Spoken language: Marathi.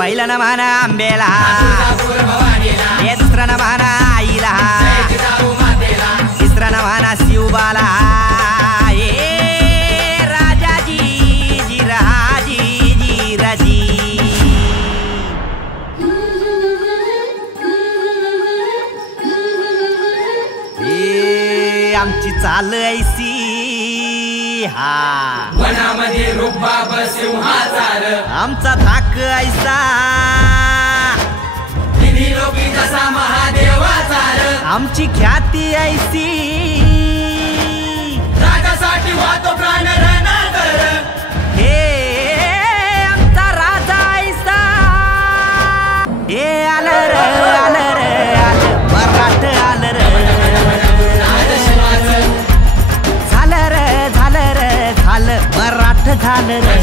पहिलं न म्हणा आंबेला, हे दुसरं न म्हणा आईला, तिसरं न म्हणा शिवबाला. ए राजाजी जिराजी जिराजी. ए आमची चाल ऐसी हा वनामध्ये रुबाब सिंहाचार, आमचा धाक ऐसा लोकी जसा महादेवाचार, आमची ख्याती ऐसी राजासाठी वाहतो प्राण रणांतर. हे आमचा राजा ऐसा. हे आलं र आलं र आलं मराठ आलं र. झालं र झालं र झालं मराठ झालं र.